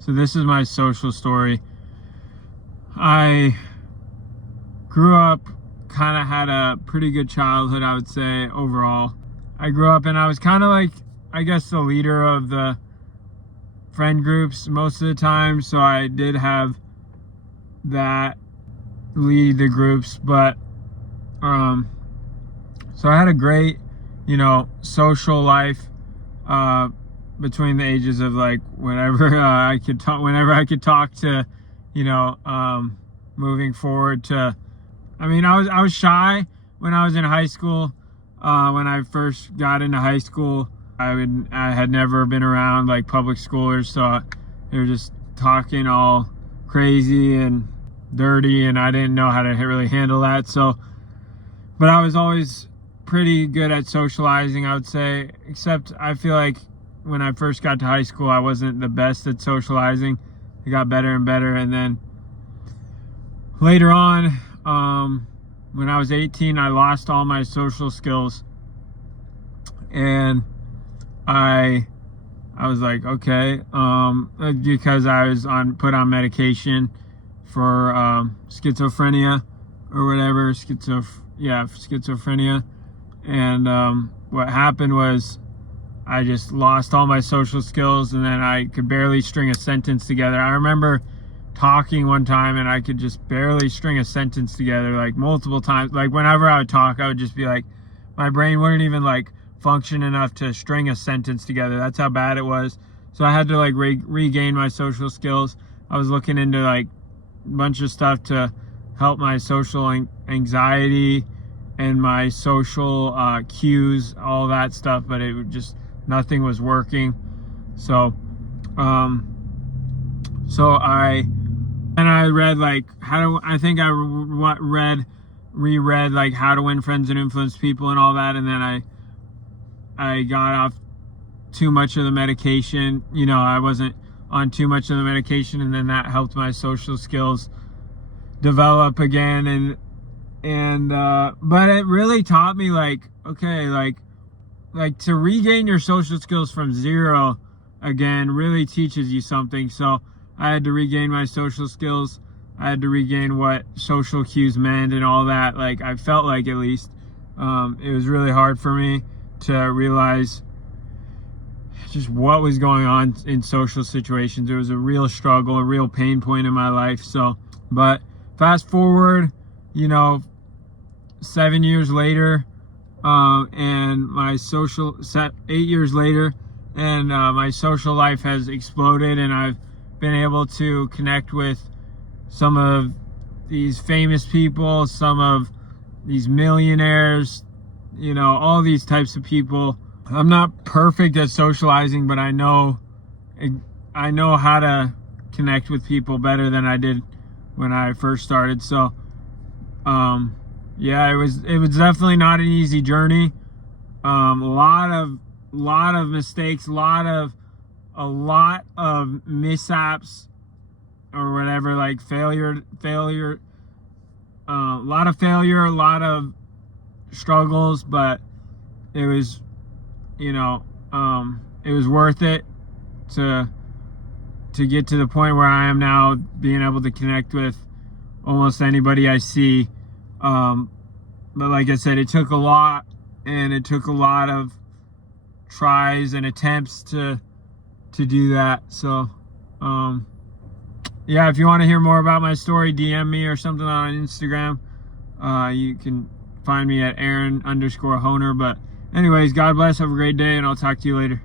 So this is my social story. I grew up, kind of had a pretty good childhood, I would say, overall. I grew up and I was kind of like, I guess, the leader of the friend groups most of the time. So I did have that lead the groups, but so I had a great, social life between the ages of like whenever I could talk to, moving forward to, I was shy when I was in high school. When I first got into high school, I had never been around like public schoolers, so they were just talking all crazy and dirty, and I didn't know how to really handle that. So, but I was always pretty good at socializing, I would say, except I feel like when I first got to high school, I wasn't the best at socializing. I got better and better, and then later on, when I was 18, I lost all my social skills, and I was like, okay, because I was put on medication for schizophrenia or whatever, schizophrenia, and what happened was I just lost all my social skills, and then I could barely string a sentence together. I remember talking one time and I could just barely string a sentence together, like multiple times. Like whenever I would talk, I would just be like, my brain wouldn't even like function enough to string a sentence together. That's how bad it was. So I had to like regain my social skills. I was looking into like a bunch of stuff to help my social anxiety and my social cues, all that stuff, but it would just, nothing was working. So I read like reread like How to Win Friends and Influence People and all that, and then I got off too much of the medication. I wasn't on too much of the medication, and then that helped my social skills develop again, but it really taught me like, okay, like to regain your social skills from zero again really teaches you something. So I had to regain my social skills. I had to regain what social cues meant and all that. Like, I felt like, at least, it was really hard for me to realize just what was going on in social situations. It was a real struggle, a real pain point in my life. So, but fast forward, 7 years later, and 8 years later, and my social life has exploded, and I've been able to connect with some of these famous people, some of these millionaires, all these types of people. I'm not perfect at socializing, but I know how to connect with people better than I did when I first started. So, yeah, it was definitely not an easy journey. A lot of mistakes, a lot of mishaps or whatever, like failure, a lot of failure, a lot of struggles, but it was, it was worth it to get to the point where I am now, being able to connect with almost anybody I see. But like I said, it took a lot, and it took a lot of tries and attempts to do that. So, yeah, if you want to hear more about my story, DM me or something on Instagram. You can find me at Aaron_Honer. But anyways, God bless. Have a great day, and I'll talk to you later.